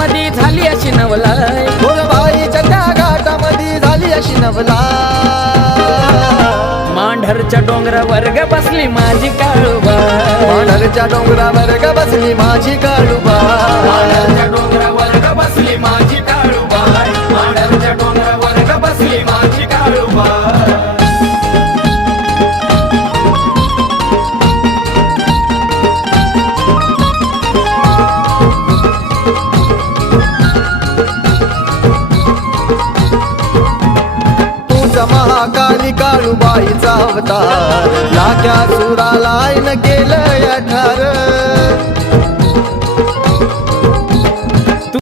घाटामध्ये झाली अशी नवलाय, तुळबाईच्या त्या घाटामध्ये झाली अशी नवलाय. मांढरच्या डोंगरावर ग बसली माझी काळूबाई, मांढरच्या डोंगरावर ग बसली माझी काळूबाई. मांढरच्या डोंगरावर ग बसली माझी काळूबाई, मांढरच्या डोंगरावर ग बसली माझी काळूबाई. महाकाली काळूबाईचा अवतार, लाख्या सुराला आईन केलं या ठार.